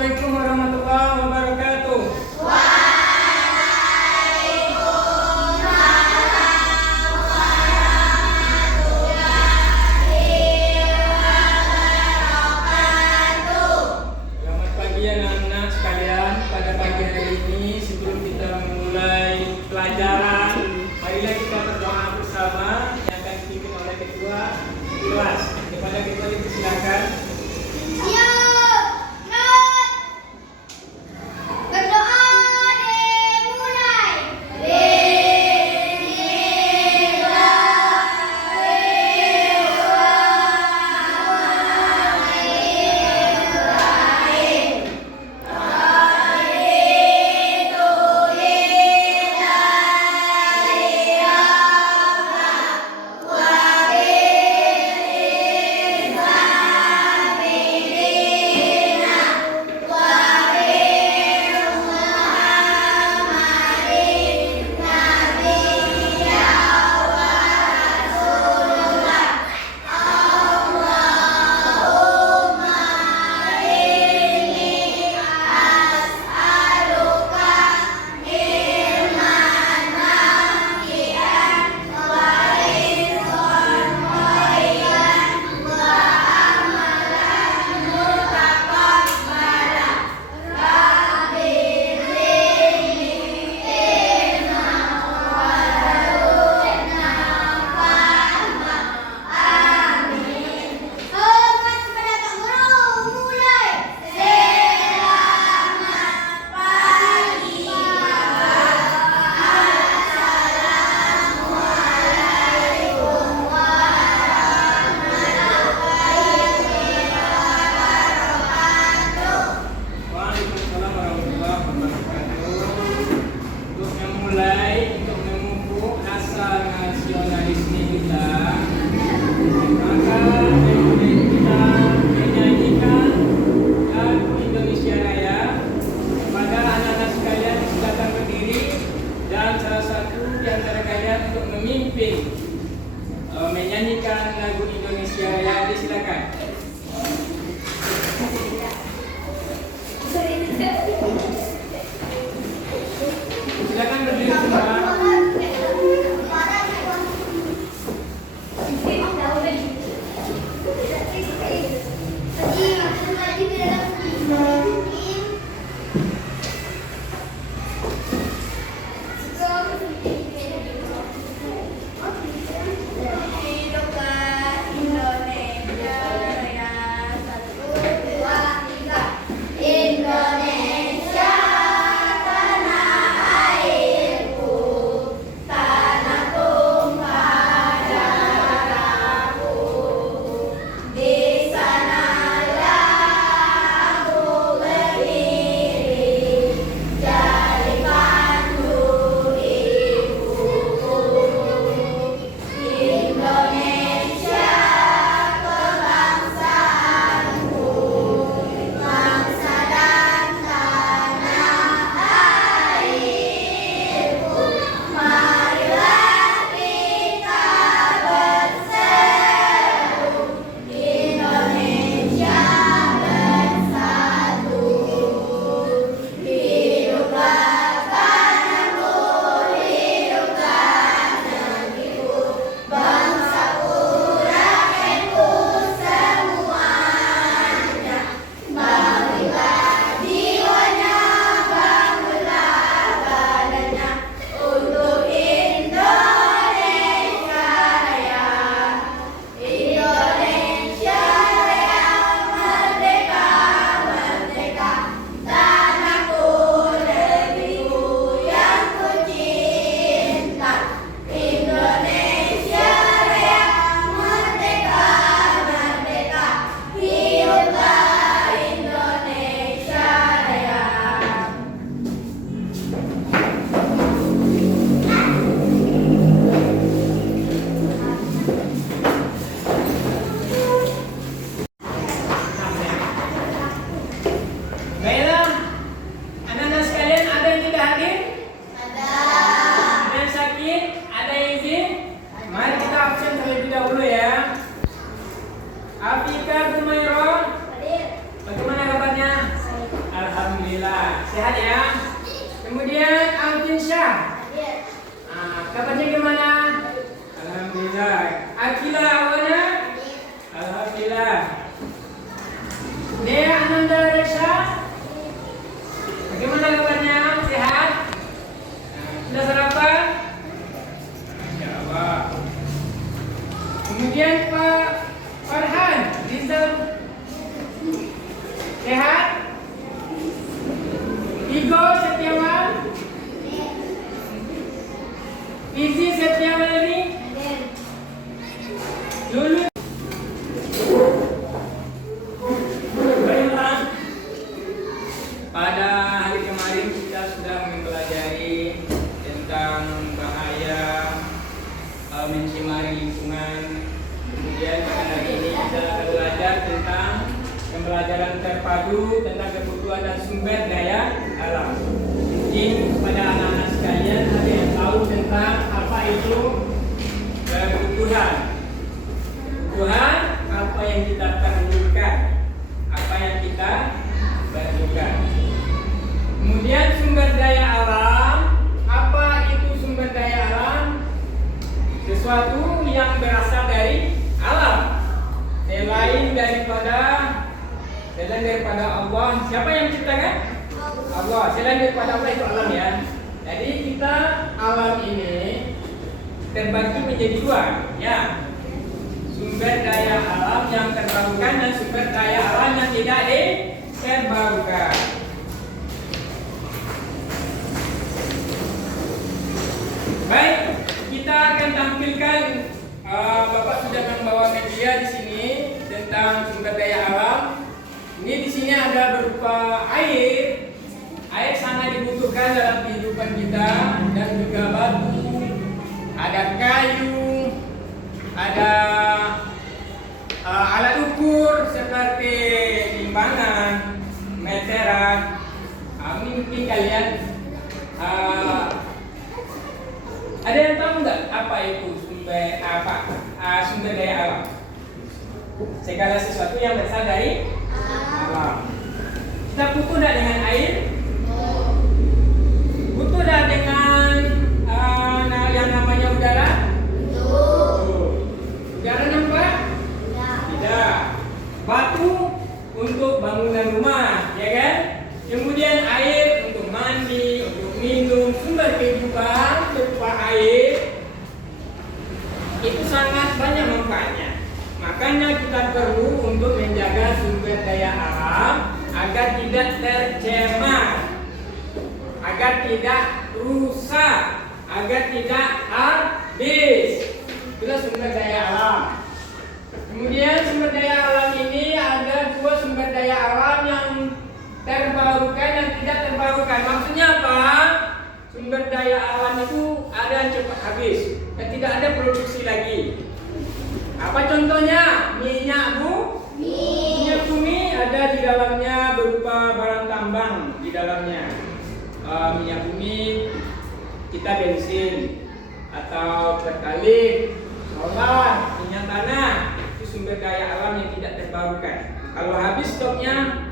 Assalamualaikum warahmatullahi wabarakatuh. Selamat pagi anak-anak sekalian. Pada pagi hari ini sebelum kita memulai pelajaran, marilah kita berdoa bersama yang akan dipimpin oleh ketua kelas. Kepada ketua itu silakan. sehat ya. Kemudian Alkinsyah. Kabarnya gimana? Alhamdulillah. Akila awalnya? Alhamdulillah. Dea Ananda Resha. Bagaimana kabarnya? Sehat? Sudah sarapan? Masya Allah. Kemudian Pak Farhan Rizal. Sehat? Igo Setiawan? Izi Setiawani? Lulu. Baiklah. Pada hari kemarin kita sudah mempelajari tentang bahaya mencemari lingkungan. Kemudian pada hari ini kita akan belajar tentang pembelajaran terpadu tentang kebutuhan dan sumber daya alam. Mungkin pada anak-anak sekalian ada yang tahu tentang apa itu kebutuhan. Kebutuhan apa yang kita perlukan, apa yang kita perlukan. Kemudian sumber daya alam, apa itu sumber daya alam? Sesuatu yang berasal dari alam, selain daripada Allah. Siapa yang menciptakan? Allah. Selain daripada Allah itu alam ya. Jadi kita alam ini terbagi menjadi dua ya. Sumber daya alam yang terbarukan dan sumber daya alam yang tidak terbarukan. Baik, kita akan tampilkan Bapak sudah membawa media di sini tentang sumber daya alam. Ini di sini ada berupa air. Air sangat dibutuhkan dalam kehidupan kita, dan juga batu, ada kayu, ada alat ukur seperti timbangan, meteran. Mungkin kalian ada yang tahu nggak apa itu sumber daya alam? Segala sesuatu yang berasal dari alam. Kita butuh tidak dengan air? Butuh tidak dengan yang namanya udara? Udara nampak? Tidak. Batu untuk bangunan rumah, ya kan? Kemudian air untuk mandi, untuk minum. Sumber kehidupan berupa air itu sangat banyak manfaatnya. Makanya kita perlu untuk menjaga sumber daya alam agar tidak tercemar, agar tidak rusak, agar tidak habis. Itulah sumber daya alam. Kemudian sumber daya alam ini ada dua sumber daya alam yang terbarukan dan tidak terbarukan. Maksudnya apa? Sumber daya alam itu ada yang cepat habis dan tidak ada produksi lagi. Apa contohnya? Minyak bumi ada di dalamnya berupa barang tambang di dalamnya. Minyak bumi, kita bensin atau pertalite, solar, minyak tanah, itu sumber daya alam yang tidak terbarukan. Kalau habis stoknya,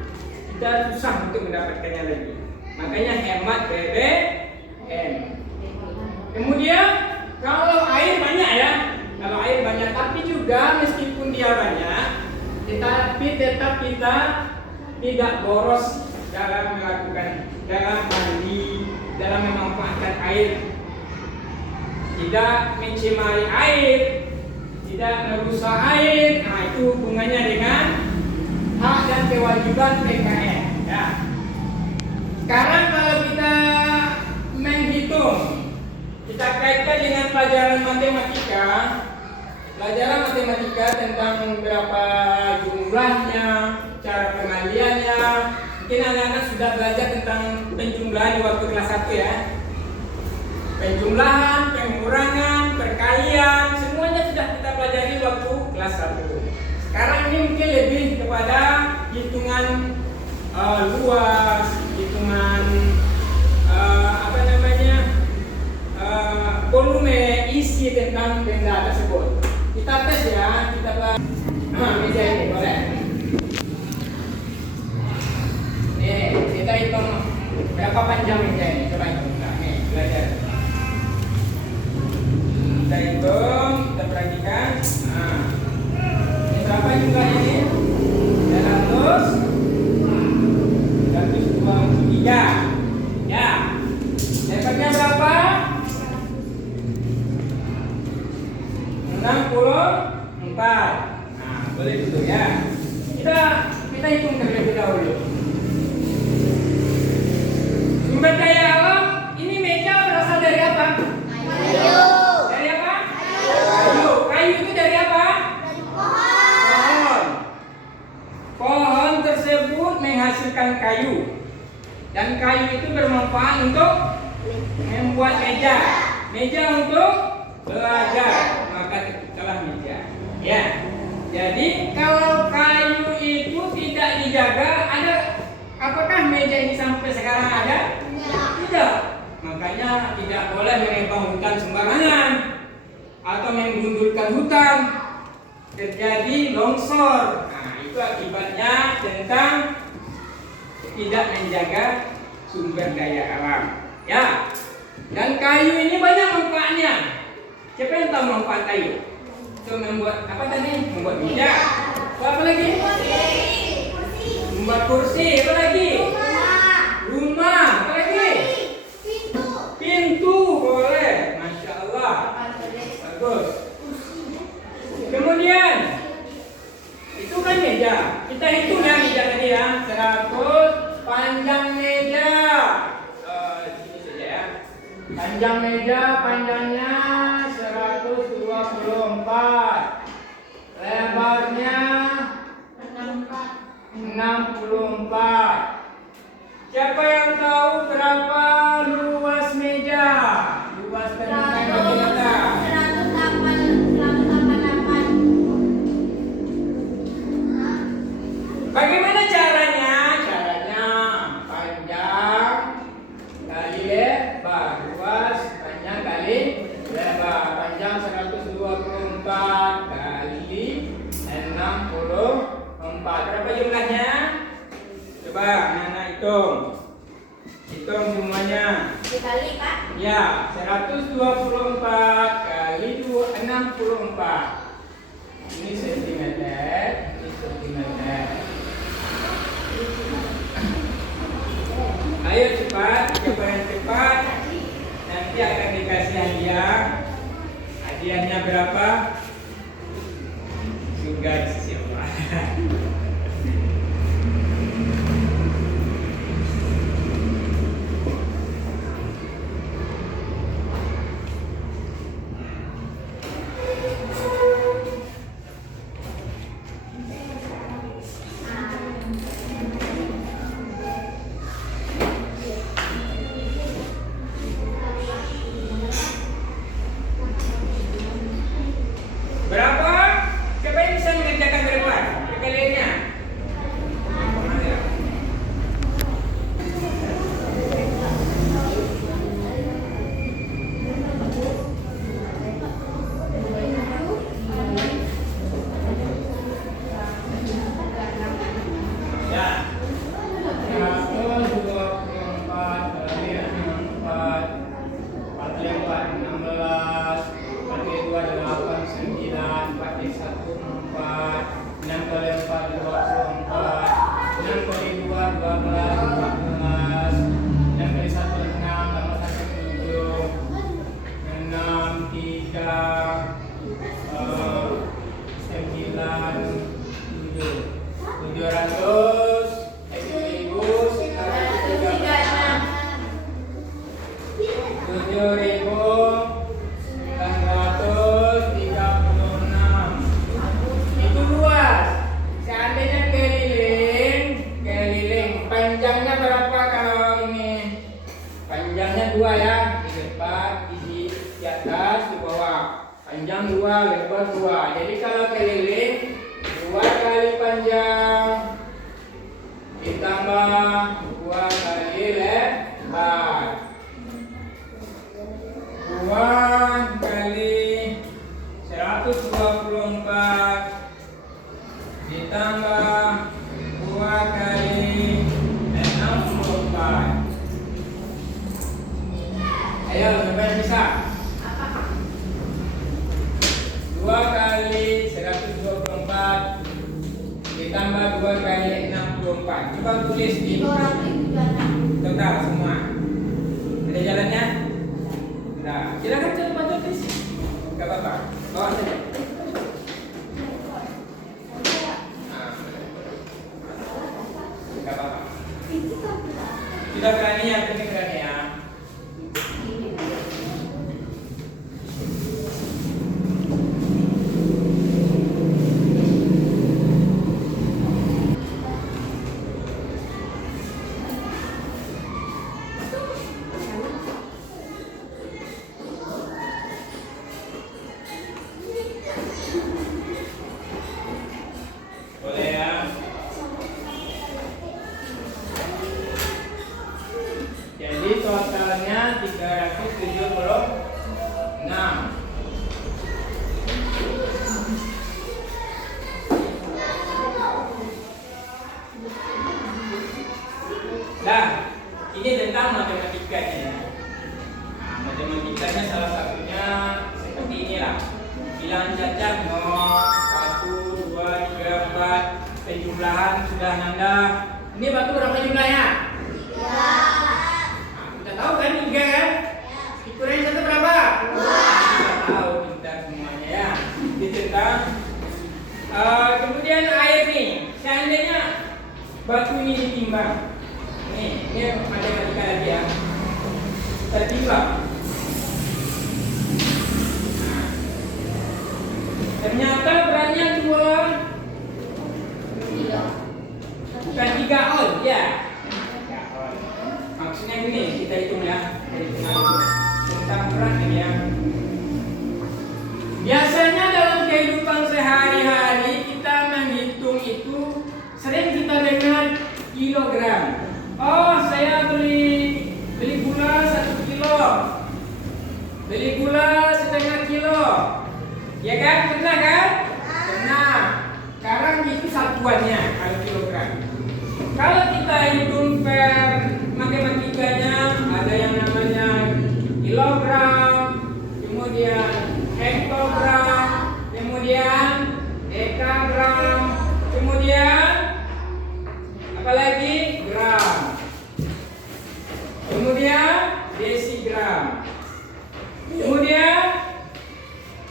kita susah untuk mendapatkannya lagi. Makanya hemat BBM. Kemudian kalau air banyak ya, kalau air banyak, tapi juga meskipun dia banyak, tetapi tetap kita tidak boros dalam mandi, dalam memanfaatkan air, tidak mencemari air, tidak merusak air. Nah, itu hubungannya dengan hak dan kewajiban PKN. Ya. Sekarang kalau kita menghitung, kita kaitkan dengan pelajaran matematika. Pelajaran matematika tentang berapa jumlahnya, cara pengaliannya. Mungkin anak-anak sudah belajar tentang penjumlahan di waktu kelas 1 ya. Penjumlahan, pengurangan, perkalian, semuanya sudah kita pelajari waktu kelas 1. Sekarang ini mungkin lebih kepada hitungan luas, hitungan volume isi tentang benda tersebut. Kita tes ya, kita meja ini boleh. Nih, kita hitung Berapa panjang meja ini? Coba hitung. Nah, nih, belajar. Kita hitung, kita perhatikan. Nah, ini berapa jumlahnya ini? 123. Ya. Lebarnya berapa? 64. Nah, boleh dulu ya. Kita hitung terlebih dahulu. Sumber daya alam, ini meja berasal dari apa? Kayu. Dari apa? Kayu. Kayu itu dari apa? Dari pohon. Pohon. Pohon tersebut menghasilkan kayu. Dan kayu itu bermanfaat untuk membuat meja. Meja untuk belajar. Maka telah meja. Ya. Jadi kalau kayu itu tidak dijaga, apakah meja ini sampai sekarang ada? Tidak. Makanya tidak boleh menebang hutan sembarangan atau menggundulkan hutan. Terjadi longsor. Nah, itu akibatnya tentang tidak menjaga sumber daya alam. Ya. Dan kayu ini banyak manfaatnya. Siapa yang tahu manfaat kayu? Itu membuat apa tadi? Membuat meja. Apa lagi? Membuat kursi. Apa lagi? Rumah. Apa lagi? Pintu. Boleh. Masya Allah. Bagus. Kemudian itu kan meja. Kita hitung ya meja tadi ya. 100 panjang meja. Sini saja ya. Panjang meja, panjangnya 124. Lebarnya 64. Siapa yang tahu berapa luas meja? Luas terbuka bagi mata. 108. Bagaimana caranya? Caranya panjang kali lebar, luas panjang kali lebar. Panjang 124 kali 64. Berapa jumlahnya? Coba anak-anak hitung. Hitung semuanya. Dikali, Pak. Ya, 124 kali 64. Ini sentimeter, ini sentimeter. Ayo cepat, coba yang cepat. Nanti akan dikasih hadiah. Hadiahnya berapa? Juga siapa? Berapa? Siapa yang bisa mengerjakan berapa? Perkaliannya? Ya. 124 kali 64. 4 kali 4 16. 4 kali 2 8 9. 4 kali 1 4. 6 kali 4 24. 6 kali 2 12 14. 6 kali 1 6 tambah 1 7. 6 3 9 7. 700 7.936. Itu luas. Seandainya keliling, panjangnya berapa kalau ini? Panjangnya 2 ya, di depan, di atas, di bawah. Panjang 2, lebar 2. Jadi kalau keliling 2 kali panjang ditambah 2 kali lebar. 2 kali 124 ditambah 2 kali 64. Coba tulis di 376. total semua. Ada jalannya? Nah, silakan coba tulis. Gak apa-apa. Bawa saja. Nah, gak apa-apa. Sudah berani ya, berani ya. Boleh ya. Jadi totalnya 376. Nah, ini tentang matematikanya. Nah, matematikanya salah satunya seperti inilah. Bilangan cacat 0, 1, 2, 3, 4. Penjumlahan sudah Nanda. Ini batu berapa jumlahnya? 3. Nah, kita tahu kan 3 kan? Dikurangi 1 berapa? 2. Kita tahu kita semuanya ya. Ini tentang kemudian air nih. Seandainya batu ini ditimbang. Ini matematika lagi ya. Kita timbang. Nah, ternyata beratnya 2, bukan 3 on ya. 3 on. Maksudnya gini, kita hitung ya. Kita hitung tentang berat ini ya. Biasanya dalam kehidupan sehari-hari kita menghitung itu sering kita dengar kilogram. Oh, saya beli gula 1 kilo, beli gula setengah kilo, ya kan? Pernah kan? Pernah. Sekarang itu satuannya kalau kilogram. Kalau kita hitung per matematikanya ada yang namanya kilogram, kemudian hektogram, kemudian dekagram, kemudian apalagi gram, kemudian desigram, kemudian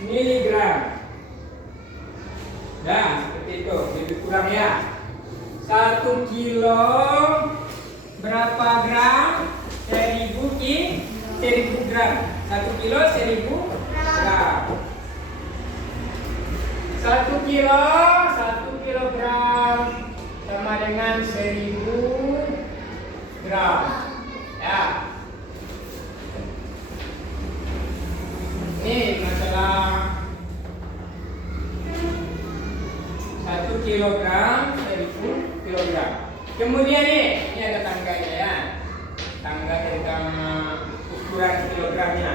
miligram. Nah, seperti itu, lebih kurang ya. 1 kilo berapa gram? 1000 gram. 1 kilo 1000 gram. 1 kilogram sama dengan 1000 gram. Ya. Ini masalah 1 kilogram 1000 kilogram. Kemudian ini ada tangganya ya. Tangga tentang ukuran kilogramnya.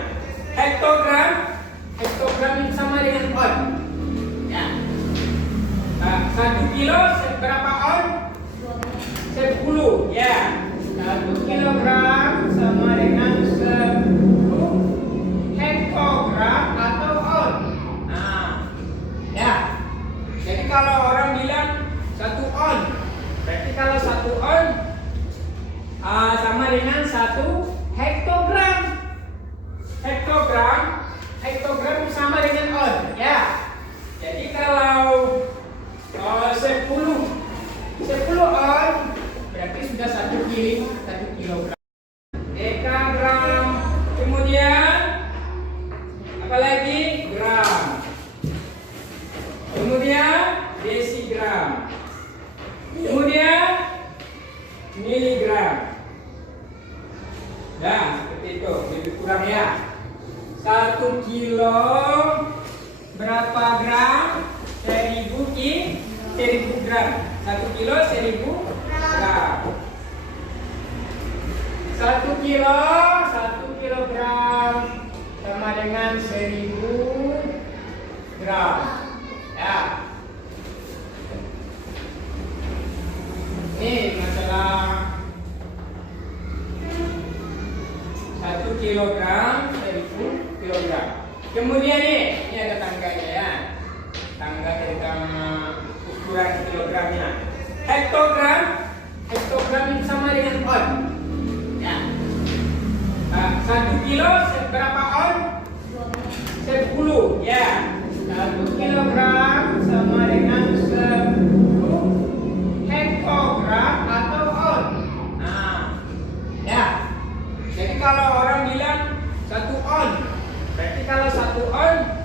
Hektogram itu sama dengan on. Ya. 1 kilo berapa on? 10 ya. 1 kilogram sama dengan 10 hektogram atau on. Nah, ya. Jadi kalau orang bilang 1 on, berarti kalau 1 on sama dengan 1 hektogram. Hektogram sama dengan on, ya. Jadi kalau 10 on berarti sudah 1 kilogram. Dekagram, kemudian apalagi gram, kemudian desigram, kemudian miligram. Nah, seperti itu, lebih kurang ya. 1 kilo berapa gram? 1000 gram. 1 kilo 1000 gram. 1 kilogram sama dengan 1000 gram. Ya. Ini masalah 1 kilogram 1000 kilogram. Kemudian ini ada tangganya ya. Tangga tentang ukuran kilogramnya. Hektogram hektogram itu sama dengan on. Ya. 1 kilo berapa on? 10. Ya. 1 kilogram sama dengan 10 hektogram atau on. Nah, ya. Jadi kalau orang bilang 1 on, berarti kalau 1 on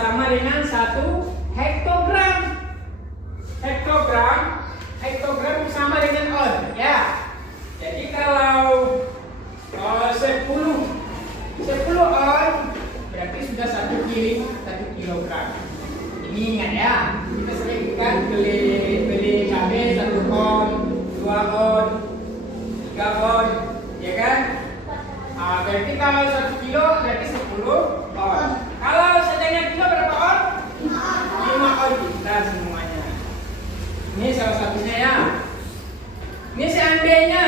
sama dengan 1 hektogram. Hektogram sama dengan on, ya. Jadi kalau 10 on berarti sudah 1 kilogram. Ini ingat ya, kita sering kan beli cabai 1 on, 2 on, 3 on, ya kan? Berarti kalau 1 kilo berarti 10 on. Kalau setengah kilo berapa on? 5 on kita semuanya. Ini salah satunya ya. Ini seandainya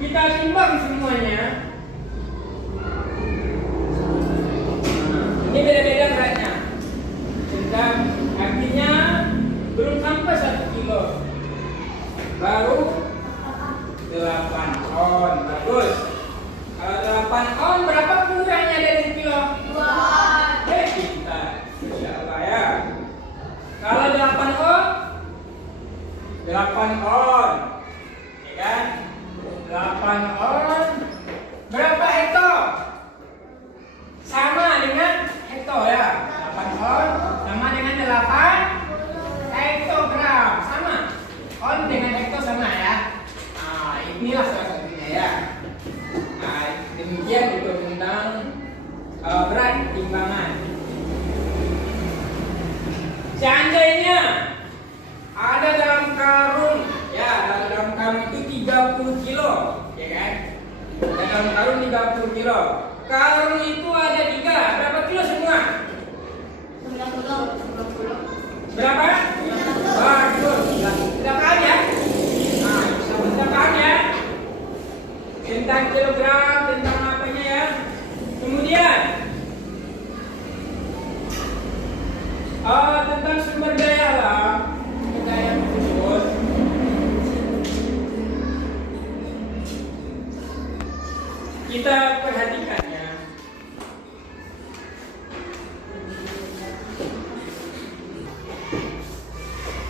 kita timbang semuanya, ini beda-beda beratnya. Dan artinya belum sampai 1 kilo, baru 8 on. Bagus. Kalau 8 on berapa kurangnya dari 1 kilo? 2 on. Kita, insya Allah ya. Kalau 8 on, 8 on, ya kan? 8 on berapa hektar? Sama dengan hektar ya. 8 on sama dengan 8 hektogram. Sama. On dengan hektar sama ya. Inilah salah satunya ya. Demikian itu tentang berat timbangan. Seandainya ada dalam karung, ya, dalam karung itu 30 kilo, ya kan? Dalam karung 30 kilo. Karung itu ada 3, berapa kilo semua? 90. Berapa? Bagus. Berapa aja? Berapa aja? Tentang kilogram, tentang apanya ya. Kemudian tentang sumber daya alam kita yang tersebut. Kita perhatikannya.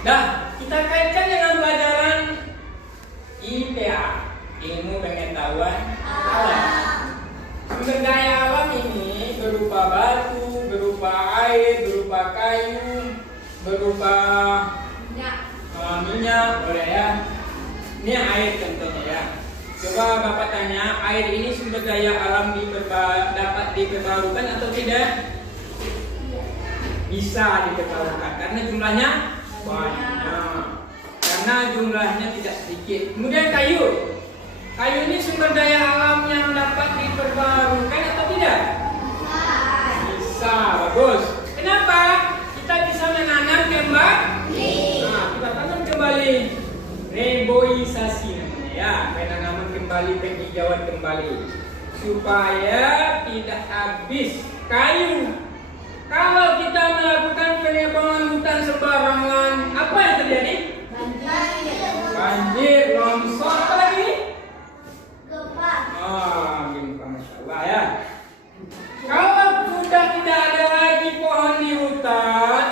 Nah, kita kaitkan dengan pelajaran IPA, ilmu pengetahuan alam. Sumber daya alam ini berupa batu, berupa air, berupa kayu, berupa minyak, boleh ya. Ini air contohnya ya. Coba Bapak tanya, air ini sumber daya alam dapat diperbarukan atau tidak? Bisa diperbarukan karena jumlahnya banyak. Karena jumlahnya tidak sedikit. Kemudian kayu. Kayu ini sumber daya alam yang dapat diperbarukan atau tidak? Bisa, bagus. Kenapa? Kita bisa menanam kembali. Nah, kita tanam kembali. Reboisasi namanya ya, penanaman kembali, penghijauan kembali. Supaya tidak habis kayu. Kalau kita melakukan penebangan hutan sembarangan, apa yang terjadi? Banjir, longsor, apa lagi? Gempa, Masya Allah ya. Kalau sudah tidak ada lagi pohon di hutan,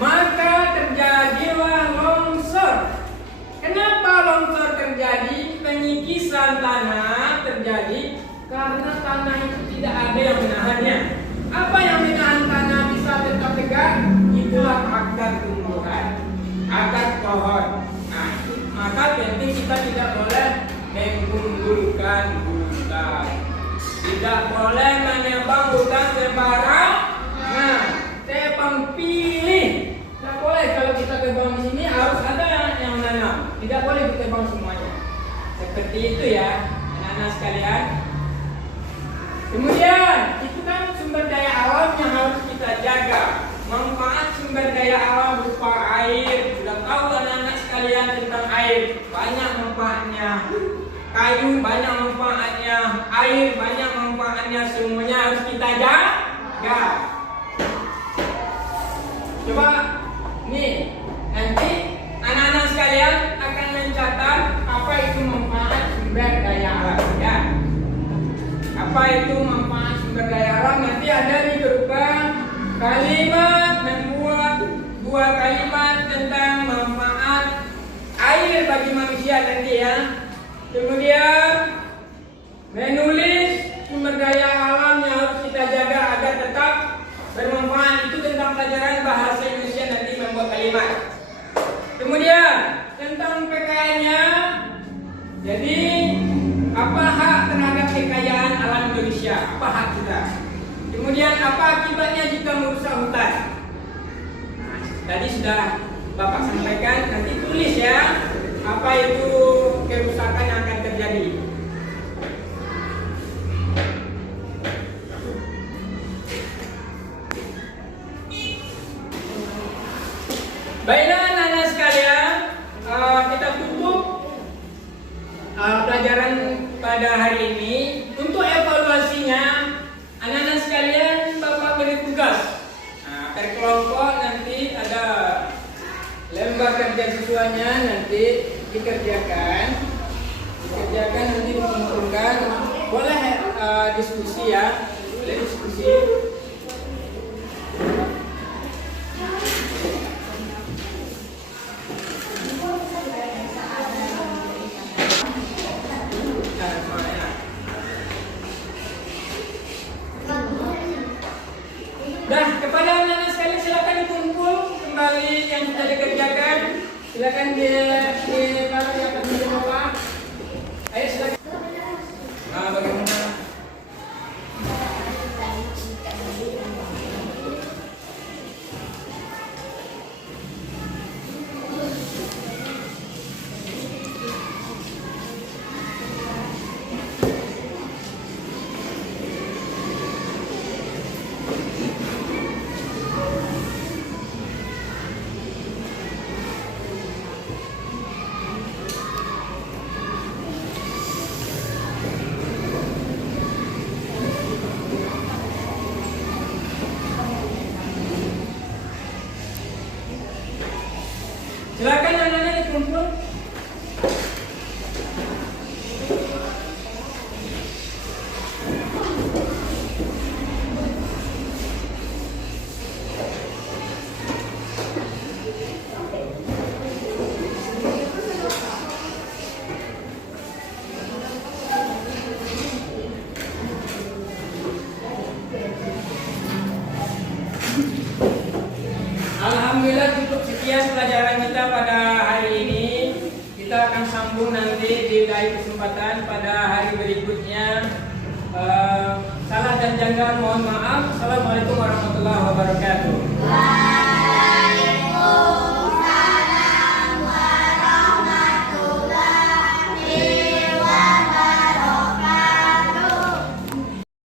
maka terjadilah longsor. Kenapa longsor terjadi? Penyikisan tanah terjadi karena tanah itu tidak ada yang menahannya. Apa yang menahan tanah bisa tetap tegak? Itulah akar tumbuhan, akar pohon. Nah, maka penting kita tidak boleh menggundulkan hutan. Tidak boleh menebang hutan sembarangan. Tebang pilih. Tidak boleh kalau kita tebang di sini harus ada yang menanam. Tidak boleh ditebang semuanya. Seperti itu ya, anak-anak sekalian. Kemudian itu kan sumber daya alam yang harus kita jaga. Manfaat sumber daya alam berupa air. Sudah tahu anak-anak sekalian tentang air. Banyak manfaatnya. Kayu banyak manfaatnya. Air banyak manfaatnya. Semuanya harus kita jaga. Coba nih nanti anak kalian akan mencatat apa itu manfaat sumber daya alam ya. Apa itu manfaat sumber daya alam? Nanti ada di berupa kalimat, membuat 2 kalimat tentang manfaat air bagi manusia nanti ya. Kemudian menulis sumber daya alam yang harus kita jaga agar tetap bermanfaat, itu tentang pelajaran bahasa Indonesia nanti membuat kalimat. Kemudian tentang PKN-nya, jadi apa hak terhadap kekayaan alam Indonesia, apa hak kita. Kemudian apa akibatnya jika merusak hutan. Nah, tadi sudah Bapak sampaikan, nanti tulis ya apa itu kerusakan yang akan terjadi. Baiklah anak-anak sekalian, kita tutup pelajaran pada hari ini. Untuk evaluasinya, anak-anak sekalian Bapak beri tugas. Per kelompok nanti ada lembar kerja siswanya, nanti dikerjakan nanti dikumpulkan. Boleh diskusi ya, boleh diskusi. Nah, kepada anak-anak sekalian silakan dikumpul kembali yang sudah dikerjakan. Silakan di mana yang akan menjawab. Ayo silakan. Bagaimana? Silakan anak-anak dikumpul. Alhamdulillah cukup sekian pelajaran kita pada hari ini. Kita akan sambung nanti di lain kesempatan pada hari berikutnya. Salah dan janggal mohon maaf. Assalamualaikum warahmatullahi wabarakatuh.